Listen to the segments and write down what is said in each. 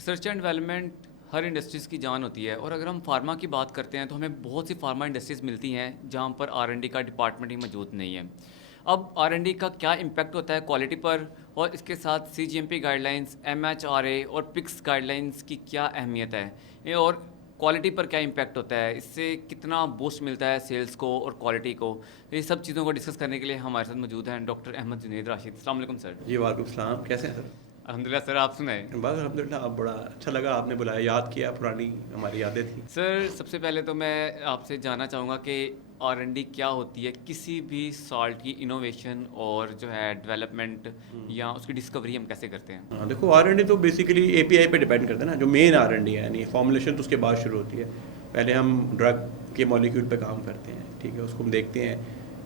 Research and development her industries की जान होती है और अगर हम फार्मा की बात करते हैं तो हमें बहुत सी फार्मा इंडस्ट्रीज़ मिलती हैं जहाँ पर आर&डी का डिपार्टमेंट ही मौजूद नहीं है। अब आर&डी का क्या इम्पैक्ट होता है क्वालिटी पर और इसके साथ सीजीएमपी गाइडलाइंस, एमएचआरए और पिक्स गाइडलाइंस की क्या अहमियत है और क्वालिटी पर क्या इम्पैक्ट होता है, इससे कितना बूस्ट मिलता है सेल्स को और क्वालिटी को। ये सब चीज़ों को डिस्कस करने के लिए हमारे साथ मौजूद हैं डॉक्टर अहमद जुनैद राशिद। अस्सलाम वालेकुम सर। जी वालेकुम सलाम। कैसे हैं सर? अल्हम्दुलिल्लाह सर, आप सुनाएं। बस अल्हम्दुलिल्लाह। आप बड़ा अच्छा लगा आपने बुलाया, याद किया, पुरानी हमारी यादें थी। सर सबसे पहले तो मैं आपसे जानना चाहूँगा कि आर&डी क्या होती है, किसी भी सॉल्ट की इनोवेशन और जो है डेवलपमेंट या उसकी डिस्कवरी हम कैसे करते हैं। हाँ, देखो आर एन डी तो बेसिकली एपीआई पे डिपेंड करता है ना। जो मेन आर एन डी है यानी फॉर्मुलेशन तो उसके बाद शुरू होती है। पहले हम ड्रग के मॉलिक्यूल पे काम करते हैं, ठीक है। उसको हम देखते हैं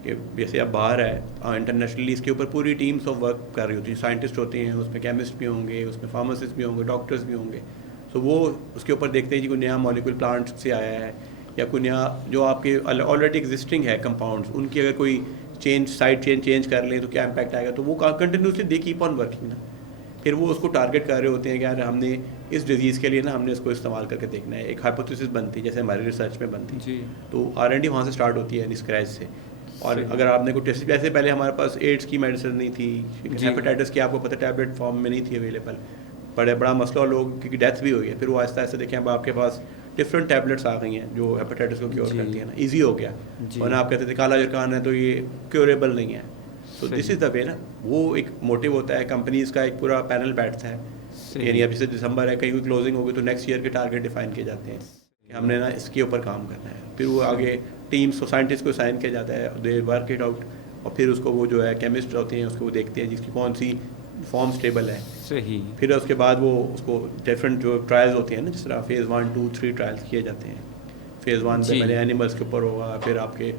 कि जैसे अब बाहर है इंटरनेशनली, इसके ऊपर पूरी टीम्स ऑफ वर्क कर रही होती है। साइंटिस्ट होते हैं, उसमें केमिस्ट भी होंगे, उसमें फार्मासिस्ट भी होंगे, डॉक्टर्स भी होंगे। तो वो उसके ऊपर देखते हैं कि कोई नया मॉलिक्यूल प्लांट से आया है या कोई नया जो आपके ऑलरेडी एग्जिस्टिंग है कंपाउंड्स, उनकी अगर कोई साइड चेंज कर लें तो क्या इम्पैक्ट आएगा। तो वो continuously they keep on working ना। फिर वो उसको टारगेट कर रहे होते हैं कि यार हमने इस डिजीज़ के लिए ना हमने इसको इस्तेमाल करके देखना है। एक हाइपोथेसिस बनती है जैसे हमारी रिसर्च में बनती जी। तो R&D वहाँ से स्टार्ट होती है स्क्रैच से। और अगर आपने कोई टेस्ट, जैसे पहले हमारे पास एड्स की मेडिसिन नहीं थी, हेपेटाइटिस की आपको पता टैबलेट फॉर्म में नहीं थी अवेलेबल, बड़ा मसला और लोगों की डेथ भी हुई है। फिर वो आहिस्ता आहिस्ता देखें अब आपके पास डिफरेंट टैबलेट्स आ गई हैं जो हेपेटाइटिस को क्योर करती है ना, ईजी हो गया। वरना आप कहते थे काला जरखान है तो ये क्योरेबल नहीं है। तो दिस इज़ द वे ना। वो एक मोटिव होता है कंपनीज का, एक पूरा पैनल बैठता है। यानी अभी से दिसंबर है, कहीं कोई क्लोजिंग होगी तो नेक्स्ट ईयर के टारगेट डिफाइन किए जाते हैं कि हमने ना इसके ऊपर काम करना है। फिर वो आगे टीम्स को, साइंटिस्ट को साइन किया जाता है, दे वर्क इट आउट। और फिर उसको वो जो है केमिस्ट होते हैं उसको वो देखते हैं जिसकी कौन सी फॉर्म स्टेबल है। सही। फिर उसके बाद वो उसको डिफरेंट जो ट्रायल्स होते हैं ना, जिस तरह फेज़ 1 2 3 ट्रायल्स किए जाते हैं। फेज़ 1 पे पहले एनिमल्स के ऊपर होगा, फिर आपके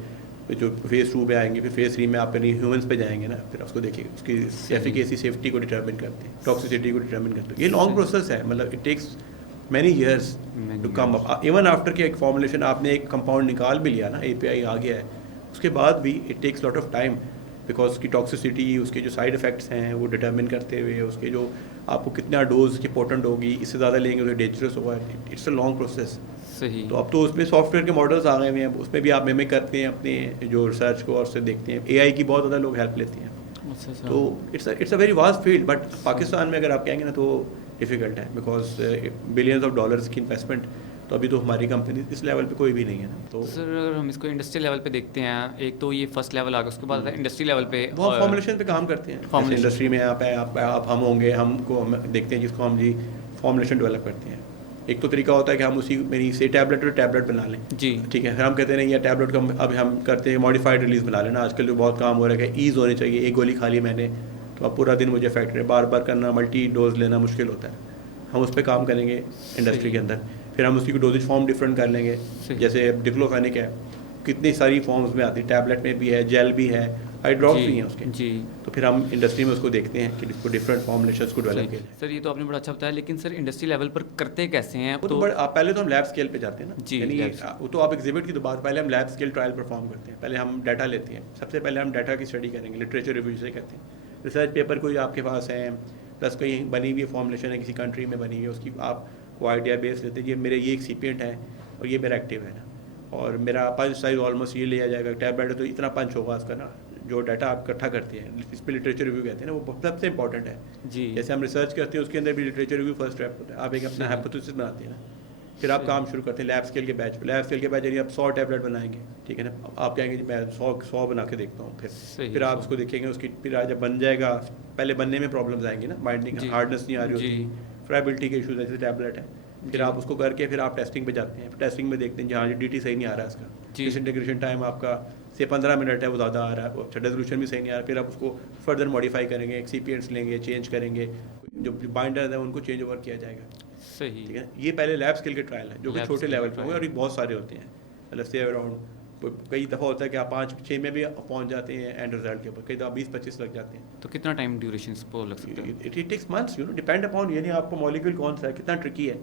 जो फेज़ 2 पे आएंगे, फिर फेज़ 3 में आप अपनी ह्यूमंस पे जाएंगे ना। फिर उसको देखिए उसकी एफिकेसी, सेफ्टी को डिटर्मिन करते हैं, टॉक्सिसिटी को डिटर्मिन करते हैं। ये लॉन्ग प्रोसेस है, मतलब it takes many years to come up. Even after के एक फॉर्मुलेशन आपने एक कंपाउंड निकाल भी लिया ना, एपीआई आ गया है, उसके बाद भी it takes lot of time because उसकी टॉक्सिसिटी, उसके जो साइड इफ़ेक्ट्स हैं वो डिटर्मिन करते हुए, उसके जो आपको कितना डोज की पोटेंट होगी, इससे ज़्यादा लेंगे तो डेंजरस होगा। It's a long process. सही। तो अब तो उसमें सॉफ्टवेयर के मॉडल्स आ गए हुए हैं, उसमें भी आप मिमिक करते हैं अपने जो रिसर्च को और उससे देखते हैं। एआई की बहुत ज़्यादा लोग हेल्प लेते हैं। अच्छा। तो it's a very vast field. But Pakistan में अगर आप कहेंगे ना तो डिफ़िकल्ट है बिकॉज बिलियंस ऑफ डॉलर्स की इन्वेस्टमेंट। तो अभी तो हमारी कंपनी इस लेवल पे कोई भी नहीं है ना। तो सर अगर हम इसको इंडस्ट्री लेवल पे देखते हैं, एक तो ये फर्स्ट लेवल आ गया, उसके बाद आता है इंडस्ट्री लेवल पे। वो हम फॉर्मुलेशन पे काम करते हैं। जैसे इंडस्ट्री में आप हम होंगे, हमको हम देखते हैं जिसको हम जी फॉर्मुलेशन डेवलप करते हैं। एक तो तरीका होता है कि हम उसी मेरी से टैबलेट और टैबलेट बना लें जी। ठीक है। फिर हम कहते हैं नहीं, या टैबलेट को अब हम करते हैं मॉडिफाइड रिलीज बना लेना। आजकल जो बहुत काम हो रहा है कि ईज़ होनी चाहिए, एक गोली खा ली मैंने तो अब पूरा दिन मुझे इफेक्ट रहे, बार बार करना, मल्टी डोज लेना मुश्किल होता है। हम उस पर काम करेंगे इंडस्ट्री के अंदर। फिर हम उसकी डोजेज फॉर्म डिफरेंट कर लेंगे। जैसे डिक्लोफेनिक है, कितनी सारी फॉर्म्स में आती है, टैबलेट में भी है, जेल भी है, आई ड्रॉप्स भी हैं उसके जी। तो फिर हम इंडस्ट्री में उसको देखते हैं कि इसको डिफरेंट फॉर्मुलेशंस को डेवलप किया जाए। सर ये तो आपने बड़ा अच्छा बताया, लेकिन सर इंडस्ट्री लेवल पर करते कैसे हैं? वो तो बड़े आप पहले तो हम लैब स्केल पे जाते हैं ना जी। यानी वो तो आप एग्जिबिट की तो बात, पहले हम लैब स्केल ट्रायल परफॉर्म करते हैं। पहले हम डाटा लेते हैं, सबसे पहले हम डाटा की स्टडी करेंगे, लिटरेचर रिव्यू से कहते हैं। रिसर्च पेपर कोई आपके पास है, प्लस कोई बनी हुई फॉर्मुलेशन है किसी कंट्री में बनी हुई है, उसकी आप वो आइडिया बेस लेते हैं। ये मेरे ये एक्सीपिएंट है और ये मेरा एक्टिव है ना, और मेरा पंच साइज ऑलमोस्ट ये लिया जाएगा। टैबलेट है तो इतना पंच होगा उसका ना। जो डाटा आप इकट्ठा करते हैं इस पर लिटरेचर रिव्यू कहते हैं ना, वो सबसे इंपॉर्टेंट है जी। जैसे हम रिसर्च करते हैं उसके अंदर भी लिटरेचर रिव्यू फर्स्ट स्टेप होता है। आप एक अपना हाइपोथेसिस बनाते हैं ना, फिर आप काम शुरू करते हैं लैब स्केल के बैच पे। लैब स्केल के बैच यानी आप 100 टैबलेट बनाएंगे, ठीक है ना। आप कहेंगे जी मैं 100 बना के देखता हूँ। फिर आप उसको देखेंगे, उसकी फिर जब बन जाएगा, पहले बनने में प्रॉब्लम्स आएंगी ना, बाइंडिंग हार्डनेस नहीं आ रही होती, फ्राइबिलिटी के इशूज जैसे टैबलेट है। फिर आप उसको करके फिर आप टेस्टिंग पे जाते हैं। टेस्टिंग में देखते हैं जहाँ डी सही नहीं आ रहा है इसका, डिसइंटीग्रेशन टाइम आपका से 15 मिनट है वो ज़्यादा आ रहा है, अच्छा रेजोल्यूशन भी सही नहीं आ रहा। फिर आप उसको फर्दर मॉडिफाई करेंगे, एक्सीपिएंट्स लेंगे, चेंज करेंगे, जो बाइंडर है उनको चेंज ओवर किया जाएगा। सही। ठीक है। ये पहले लैब स्केल के ट्रायल है जो कि छोटे लेवल पे होंगे और ये बहुत सारे होते हैं। मतलब से अराउंड कई दफ़ा होता है कि आप 5-6 में भी पहुंच जाते हैं एंड रिजल्ट के ऊपर, कई दफ़ा 20-25 लग जाते हैं। तो कितना टाइम ड्यूरेशन इसको लग सकता है? It takes months, depend upon यानी आपको मॉलिक्यूल कौन सा है, कितना ट्रिकी है।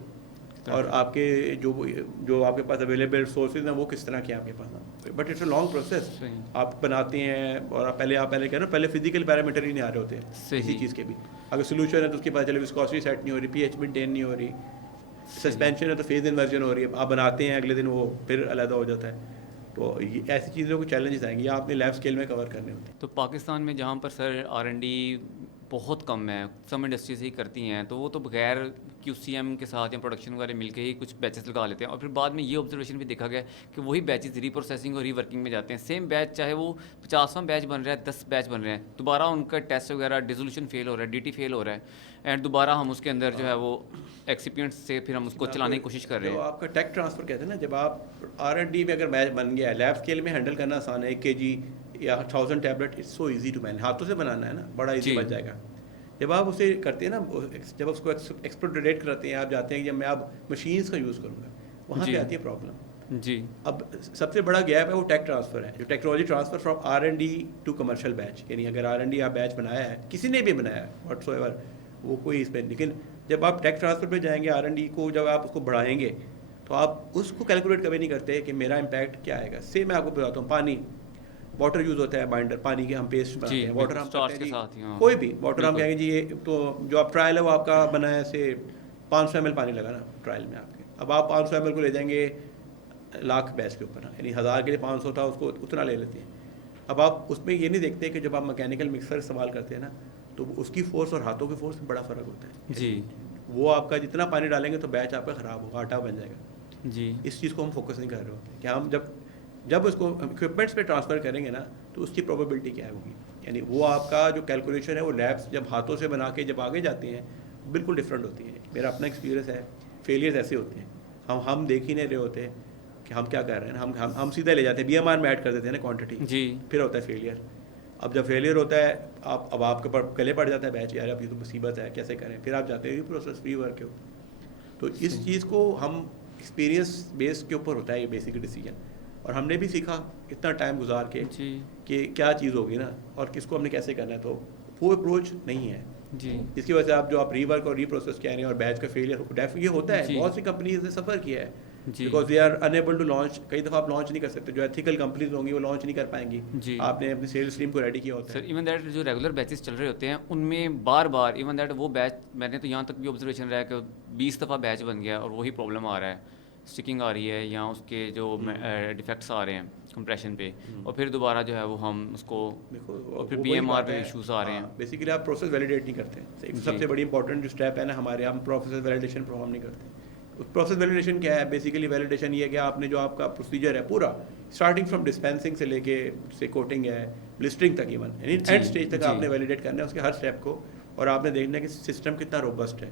और आपके जो आपके पास अवेलेबल सोर्सेज हैं वो किस तरह के हैं आपके पास। But it's a long process. आप बनाते हैं और आप पहले कह रहे हो पहले फिजिकल पैरामीटर ही नहीं आ रहे होते किसी चीज़ के भी। अगर सोल्यूशन है तो उसके बाद चले विस्कोसिटी सेट नहीं हो रही, पीएच मेंटेन नहीं हो रही, सस्पेंशन है तो फेज इन्वर्जन हो रही है, आप बनाते हैं अगले दिन वो फिर अलग हो जाता है। तो ऐसी चीज़ों को चैलेंजेस आएंगे, या आपने लैब स्केल में कवर करने होते हैं। तो पाकिस्तान में जहाँ पर सर R&D बहुत कम है, सब इंडस्ट्रीज ही करती हैं, तो वो तो बगैर QCM के साथ या प्रोडक्शन वाले मिलके ही कुछ बैचेस लगा लेते हैं। और फिर बाद में ये ऑब्जर्वेशन भी देखा गया कि वही बैचेस रीप्रोसेसिंग और रीवर्किंग में जाते हैं। सेम बैच चाहे वो 50वां बैच बन रहा है, 10 बैच बन रहे हैं, दोबारा उनका टेस्ट वगैरह डिसोल्यूशन फेल हो रहा है, DT फेल हो रहा है, एंड दोबारा हम उसके अंदर जो है वो एक्सिपिएंट्स से फिर हम उसको चलाने की कोशिश कर रहे हैं। आपका टेक ट्रांसफ़र कहते हैं ना, जब आप R&D में अगर बैच बन गया है, लैब स्केल में हैंडल करना आसान है, 1 kg या 1000 tablet, it's so easy to manage. हाथों से बनाना है ना, बड़ा इजी बन जाएगा। जब आप उसे करते हैं ना, जब उसको एक्सप्लोरेट करते हैं, आप जाते हैं कि जब मैं अब मशीन्स का यूज़ करूँगा, वहाँ पे आती है प्रॉब्लम जी। अब सबसे बड़ा गैप है वो टेक ट्रांसफ़र है, जो technology transfer from R&D to commercial batch. यानी अगर R&D आप बैच बनाया है, किसी ने भी बनाया है व्हाटसोएवर, वो कोई इसमें, लेकिन जब आप टेक ट्रांसफ़र पे जाएंगे, R&D को जब आप उसको बढ़ाएंगे तो आप उसको कैलकुलेट कभी नहीं करते कि मेरा इम्पैक्ट क्या आएगा। से मैं आपको बताता हूँ, पानी, वाटर यूज़ होता है, बाइंडर, पानी के हम पेस्ट बनाते हैं, वाटर हम करते हैं के साथ जी, कोई भी वाटर हम कहेंगे जी, ये तो जो आप ट्रायल है वो आपका बना है से 500 ml पानी लगा ना ट्रायल में आपके, अब आप 500 ml को ले जाएंगे लाख बैच के ऊपर ना, यानी 1000 के लिए 500 था, उसको उतना ले लेते हैं। अब आप उसमें ये नहीं देखते कि जब आप मैकेनिकल मिक्सर इस्तेमाल करते हैं ना, तो उसकी फोर्स और हाथों की फोर्स में बड़ा फ़र्क होता है जी। वो आपका जितना पानी डालेंगे तो बैच आपका ख़राब होगा, आटा बन जाएगा जी। इस चीज़ को हम फोकस नहीं कर रहे होते कि हम जब उसको इक्विपमेंट्स पे ट्रांसफ़र करेंगे ना, तो उसकी प्रोबेबिलिटी क्या होगी। यानी वो आपका जो कैलकुलेशन है वो लैब्स जब हाथों से बना के जब आगे जाती हैं बिल्कुल डिफरेंट होती है। मेरा अपना एक्सपीरियंस है, फेलियर्स ऐसे होते हैं, हम देख ही नहीं रहे होते कि हम क्या कर रहे हैं, हम सीधे ले जाते हैं, BMR में ऐड कर देते हैं ना क्वांटिटी जी, फिर होता है फेलियर। अब जब फेलियर होता है अब आपके पर गले पड़ जाता है बैच, यार अब ये तो मुसीबत है, कैसे करें, फिर आप जाते हैं प्रोसेस फ्री वर्क के ऊपर। तो इस चीज़ को हम एक्सपीरियंस बेस के ऊपर होता है ये बेसिक डिसीजन, और हमने भी सीखा इतना टाइम गुजार के कि क्या चीज़ होगी ना और किसको हमने कैसे करना है। तो वो अप्रोच नहीं है जी, इसकी वजह से आप रीवर्क और रीप्रोसेस कह रहे हैं और बैच का फेलियर ये होता है। बहुत सी कंपनीज ने सफ़र किया है because they are unable to launch. कई दफ़ा आप लॉन्च नहीं कर सकते, जो एथिकल कंपनीज होंगी वो लॉन्च नहीं कर पाएंगी जी, आपने अपनी सेल्स टीम को रेडी किया होता है। सर इवन दैट जो रेगुलर बैचेस चल रहे होते हैं उनमें बार बार इवन दैट वो बैच, मैंने तो यहाँ तक भी ऑब्जर्वेशन रहा है कि 20 दफ़ा बैच बन गया और वही प्रॉब्लम आ रहा है, स्टिकिंग आ रही है या उसके जो डिफेक्ट्स आ रहे हैं कंप्रेशन पे, और फिर दोबारा जो है वो हम उसको देखो और फिर BMR पे इशूज़ आ रहे हैं। बेसिकली आप प्रोसेस वैलिडेट नहीं करते। सबसे बड़ी इंपॉर्टेंट जो स्टेप है ना हमारे, हम प्रोसेस वैलिडेशन परफॉर्म नहीं करते। प्रोसेस वैलिडेशन क्या है? बेसिकली वैलिडेशन ये है कि आपने जो आपका प्रोसीजर है पूरा स्टार्टिंग फ्रॉम डिस्पेंसिंग से लेके से कोटिंग है, ब्लिस्टरिंग तक, इवन एंड स्टेज तक आपने वैलिडेट करना है उसके हर स्टेप को, और आपने देखना है कि सिस्टम कितना रोबस्ट है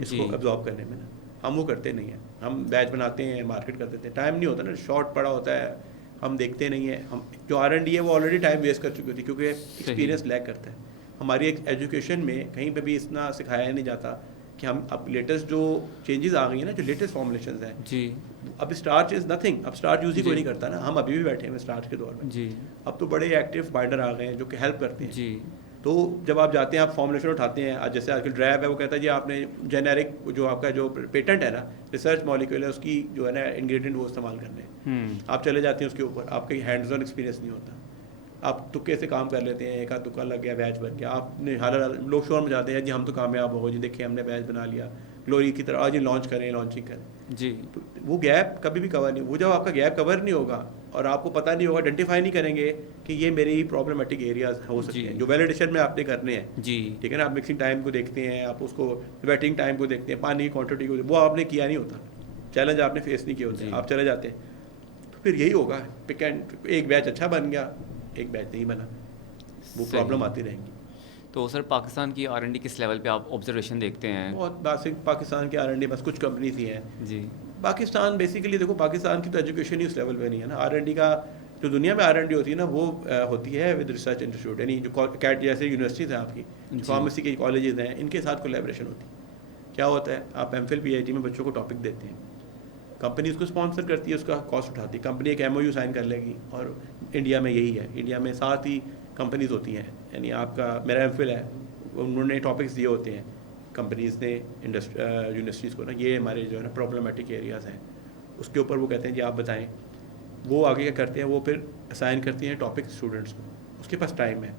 इसको एब्जॉर्ब करने में ना। हम वो करते नहीं हैं, हम बैच बनाते हैं, मार्केट कर देते हैं, टाइम नहीं होता ना, शॉर्ट पड़ा होता है, हम देखते नहीं है। हम जो R&D है वो ऑलरेडी टाइम वेस्ट कर चुकी होती है क्योंकि एक्सपीरियंस लैक करता है। हमारी एक एजुकेशन में कहीं पे भी इतना सिखाया नहीं जाता कि हम अब लेटेस्ट जो चेंजेस आ गई हैं ना, जो लेटेस्ट फॉर्मुलेशंस हैं जी, अब स्टार्च इज़ नथिंग, अब स्टार्च यूज़ ही कोई नहीं करता ना, हम अभी भी बैठे हैं स्टार्च के दौर में जी। अब तो बड़े एक्टिव बाइंडर आ गए हैं जो कि हेल्प करते हैं जी। तो जब आप जाते हैं, आप फॉर्मुलेशन उठाते हैं, आज जैसे आजकल ड्रैब है वो कहता है जी आपने जेनेरिक जो आपका जो पेटेंट है ना, रिसर्च मॉलिक्यूल है, उसकी जो है ना इंग्रेडिएंट वो इस्तेमाल करने हैं। आप चले जाते हैं उसके ऊपर, आपका हैंड्स ऑन एक्सपीरियंस नहीं होता, आप तुक्के से काम कर लेते हैं, एक आध तुक्का लग गया, बैच बन गया, आपने हर लोग शोर में जाते हैं जी हम तो कामयाब हो गए जी, देखिए हमने बैच बना लिया, ग्लोरी की तरह आज ही लॉन्च करें, लॉन्चिंग करें जी। तो वो गैप कभी भी कवर नहीं, वो जब आपका गैप कवर नहीं होगा और आपको पता नहीं होगा, आइडेंटिफाई नहीं करेंगे कि ये मेरी प्रॉब्लमेटिक एरियाज हो सकते हैं जो वैलिडेशन में आपने करने हैं जी, ठीक है ना। आप मिक्सिंग टाइम को देखते हैं, आप उसको वेटिंग टाइम को देखते हैं, पानी की क्वांटिटी को, वो आपने किया नहीं होता, चैलेंज आपने फेस नहीं किए होते, आप चले जाते हैं, तो फिर यही होगा पिक एंड, एक बैच अच्छा बन गया, एक बैच नहीं बना, वो प्रॉब्लम आती रहेंगी। तो सर पाकिस्तान की R&D किस लेवल पे आप ऑब्जर्वेशन देखते हैं? बहुत बेसिक पाकिस्तान की R&D बस कुछ कंपनीज ही हैं जी। पाकिस्तान बेसिकली देखो, पाकिस्तान की तो एजुकेशन ही उस लेवल पे नहीं है ना। R&D का जो दुनिया में R&D होती है ना वो होती है विद रिसर्च इंस्टीट्यूट, यानी जो कैट जैसे यूनिवर्सिटीज़ हैं आपकी, फार्मेसी के कॉलेजेस हैं, इनके साथ कोलैबोरेशन होती है। क्या होता है, आप MPhil PhD में बच्चों को टॉपिक देते हैं, कंपनी उसको स्पॉन्सर करती है, उसका कॉस्ट उठाती है, कंपनी एक MOU साइन कर लेगी, और इंडिया में यही है, इंडिया में 7 ही कंपनीज होती हैं, यानी आपका मेरा MPhil है, उन्होंने टॉपिक्स दिए होते हैं, कंपनीज़ ने यूनिवर्सिटीज़ को ना, ये हमारे जो है ना प्रॉब्लमेटिक एरियाज़ हैं, उसके ऊपर वो कहते हैं कि आप बताएं। वो आगे क्या करते हैं, वो फिर असाइन करती हैं टॉपिक स्टूडेंट्स को, उसके पास टाइम है।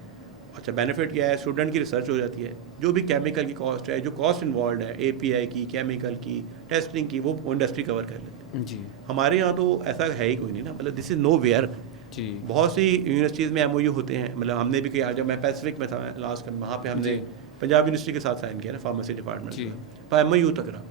अच्छा, बेनिफिट क्या है, स्टूडेंट की रिसर्च हो जाती है, जो भी केमिकल की कॉस्ट है, जो कॉस्ट इन्वॉल्व है API की, केमिकल की, टेस्टिंग की, वो इंडस्ट्री कवर कर लेती है। जी हमारे यहाँ तो ऐसा है ही कोई नहीं ना, मतलब दिस इज़ नो वेयर। जी बहुत सी यूनिवर्सिटीज़ में MOU होते हैं, मतलब हमने भी किया, जब मैं पैसिफिक में था लास्ट टाइम, वहाँ पे हमने जी। पंजाब यूनिवर्सिटी के साथ साइन किया ना फार्मेसी डिपार्टमेंट जी। का, पर MOU तक रहा।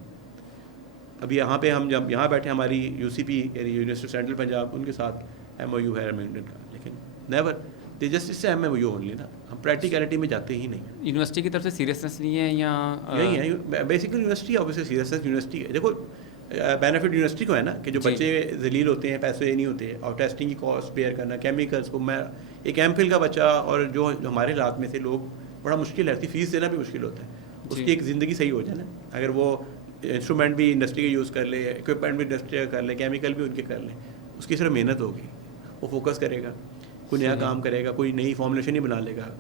अभी यहाँ पे हम जब यहाँ बैठे, हमारी UCP यूनिवर्सिटी सेंट्रल पंजाब, उनके साथ MOU है रेमिंगटन का, लेकिन नेवर दे जस्ट इससे MOU ओनली ना, हम प्रैक्टिकलिटी में जाते ही नहीं। यूनिवर्सिटी की तरफ से सीरियसनेस नहीं है या यही है basically university, obviously seriousness university है। देखो बेनिफिट यूनिवर्सिटी को है ना, कि जो जी। बच्चे जलील होते हैं, पैसे नहीं होते, और टेस्टिंग की कॉस्ट बेयर करना, केमिकल्स को, मैं एक MPhil का बच्चा, और जो हमारे इलाके में से लोग, बड़ा मुश्किल है, फीस देना भी मुश्किल होता है, उसकी एक ज़िंदगी सही हो जाए ना, अगर वो इंस्ट्रूमेंट भी इंडस्ट्री के यूज़ कर ले, इक्विपमेंट भी इंडस्ट्री का कर ले, केमिकल भी उनके कर ले, उसकी सिर्फ मेहनत होगी, वो फोकस करेगा, कोई नया काम करेगा, कोई नई फॉर्मुलेशन ही बना लेगा।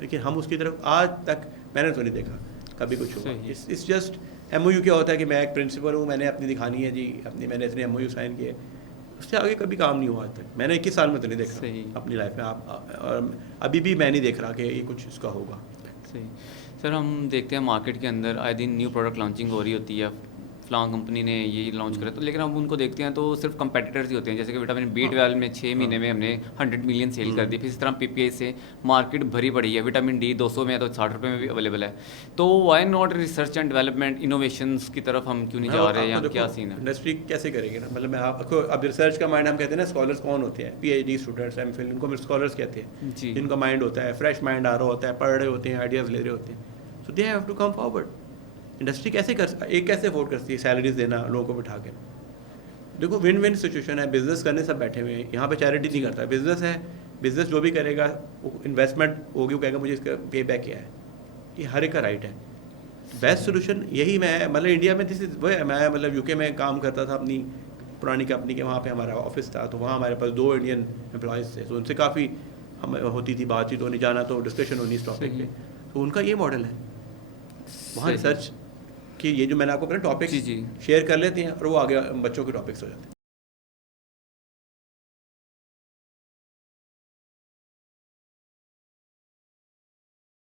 लेकिन हम उसकी तरफ आज तक मैंने तो नहीं देखा कभी कुछ हुआ। इट्स जस्ट MOU क्या होता है कि मैं एक प्रिंसिपल हूँ, मैंने अपनी दिखानी है जी, मैंने इतने MOU साइन किए, उससे आगे कभी काम नहीं हुआ आज तक। मैंने 21 साल में तो नहीं देखा अपनी लाइफ में, और अभी भी मैं नहीं देख रहा कि ये कुछ इसका होगा। सही। सर, हम देखते हैं मार्केट के अंदर आए दिन न्यू प्रोडक्ट लॉन्चिंग हो रही होती है, फलां कंपनी ने ये लॉन्च करा, तो लेकिन हम उनको देखते हैं तो सिर्फ कंपेटिटर्स ही होते हैं। जैसे कि विटामिन B12 में 6 महीने में हमने 100 मिलियन सेल कर दी, फिर इस तरह PPI से मार्केट भरी पड़ी है। विटामिन D 200 में है तो 60 रुपये में भी अवेलेबल है। तो why not research and development innovations की तरफ हम क्यों नहीं जा रहे हैं, या क्या सीन है? इंडस्ट्री कैसे करेगी ना, मतलब मैं आपको अब रिसर्च का माइंड, हम कहते हैं ना स्कॉलर्स कौन होते हैं, PhD स्टूडेंट्स, MPhil, इनको स्कॉलर्स कहते हैं जी। जिनका माइंड होता है फ्रेश, माइंड आ रहा होता है, पढ़ रहे होते हैं, आइडियाज़ ले रहे होते हैं, so they have to come forward. Industry कैसे कैसे अफोर्ड करती है सैलरीज देना लोगों को बिठा के? देखो विन विन सिचुएशन है, बिजनेस करने सब बैठे हुए हैं, यहाँ पे चैरिटी नहीं करता, बिजनेस है, बिजनेस जो भी करेगा, इन्वेस्टमेंट होगी, वो कहेगा मुझे इसका पे बैक क्या है, ये हर एक का राइट है। बेस्ट सोल्यूशन यही, मैं मतलब इंडिया में दिस इज वो है, मैं मतलब UK में काम करता था अपनी पुरानी कंपनी के, वहाँ पे हमारा ऑफिस था, तो वहाँ हमारे पास 2 इंडियन एम्प्लॉयज़ थे, तो उनसे काफ़ी हम होती थी बातचीत, होनी जाना तो डिस्कशन होनी इस टॉपिक पे, तो उनका ये मॉडल है, वहाँ रिसर्च कि ये जो मैंने आपको अपने टॉपिक्स शेयर कर लेते हैं, और वो आगे बच्चों के टॉपिक्स हो जाते हैं।